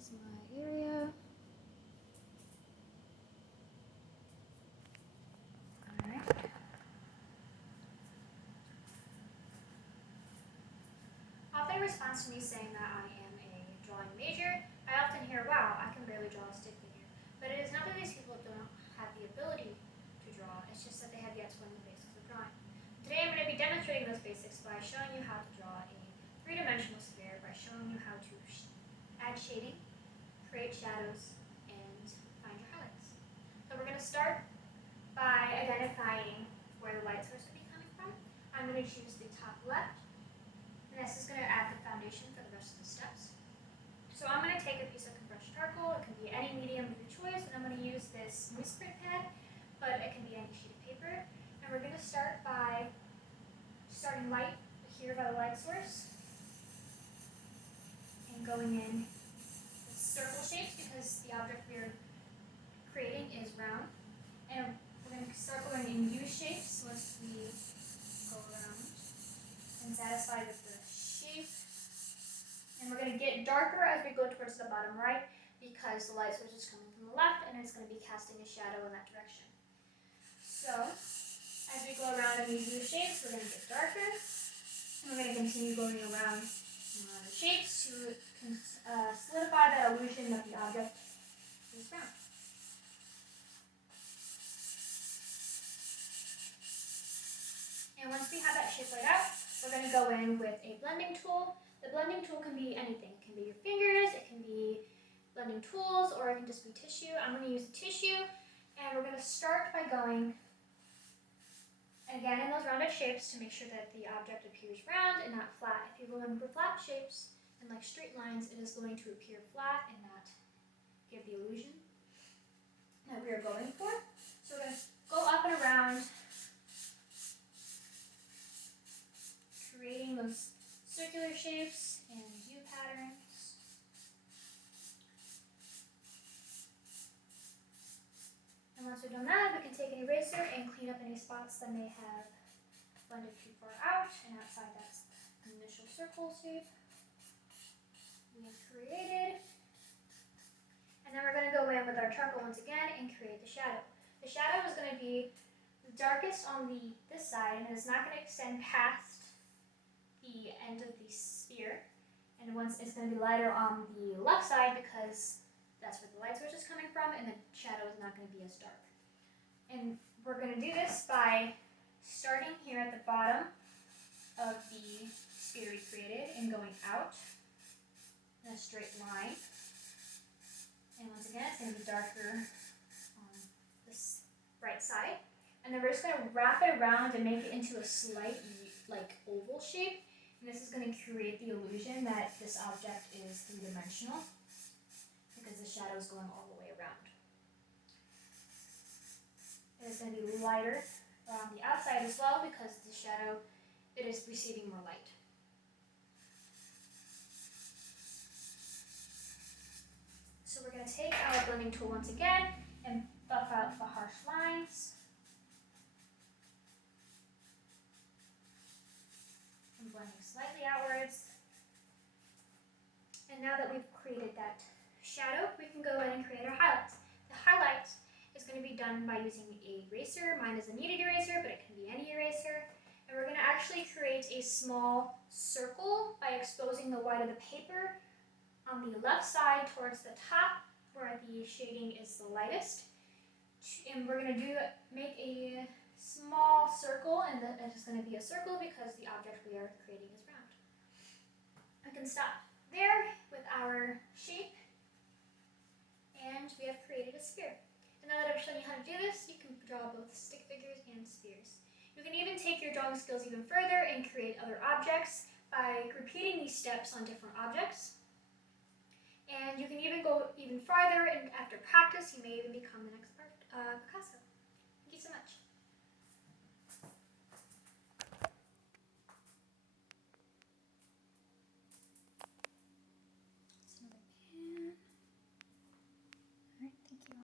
is my area. Alright. Often in response to me saying that I am a drawing major, I often hear, wow, I can barely draw a stick figure. But it is not that these people don't have the ability to draw, it's just that they have yet to learn the basics of drawing. Today I'm going to be demonstrating those basics by showing you how to draw a three-dimensional sphere, by showing you how to add shading, create shadows, and find your highlights. So we're going to start by identifying where the light source will be coming from. I'm going to choose the top left, and this is going to add the foundation for the rest of the steps. So I'm going to take a piece of compressed charcoal, it can be any medium of your choice, and I'm going to use this newsprint pad, but it can be any sheet of paper. And we're going to start by starting light here by the light source, and going in with circle shapes because the object we are creating is round. And we're going to start going in U shapes once we go around and satisfied with the shape. And we're going to get darker as we go towards the bottom right because the light source is coming from the left and it's going to be casting a shadow in that direction. So as we go around in these U shapes, we're going to get darker. And we're going to continue going around the shapes to solidify that illusion that the object is round. And once we have that shape laid out, we're going to go in with a blending tool. The blending tool can be anything. It can be your fingers, it can be blending tools, or it can just be tissue. I'm going to use tissue, and we're going to start by going again in those rounded shapes to make sure that the object appears round and not flat. If you go in for flat shapes and like straight lines, it is going to appear flat and not give the illusion that we are going for. So we're going to go up and around, creating those circular shapes and U patterns. And once we've done that, we can take an eraser and clean up any spots that may have blended too far out and outside that initial circle shape we have created. And then we're going to go in with our charcoal once again and create the shadow. The shadow is going to be the darkest on this side, and it's not going to extend past the end of the sphere. And once it's going to be lighter on the left side because that's where the light source is coming from, and the shadow is not going to be as dark. And we're going to do this by starting here at the bottom of the sphere we created and going out in a straight line. And once again, it's going to be darker on this right side. And then we're just going to wrap it around and make it into a slight like oval shape. And this is going to create the illusion that this object is three-dimensional because the shadow is going all the way around. It is going to be lighter around the outside as well because the shadow, it is receiving more light. So we're going to take our blending tool once again and buff out the harsh lines. And blending slightly outwards. And now that we've created that shadow, we can go in and create our highlights. The highlight is going to be done by using a eraser. Mine is a kneaded eraser, but it can be any eraser. And we're going to actually create a small circle by exposing the white of the paper on the left side towards the top where the shading is the lightest. And we're going to make a small circle, and it's going to be a circle because the object we are creating is round. I can stop there with our shape, and we have created a sphere. And now that I've shown you how to do this, you can draw both stick figures and spheres. You can even take your drawing skills even further and create other objects by repeating these steps on different objects. And you can even go even farther, and after practice, you may even become the next Picasso.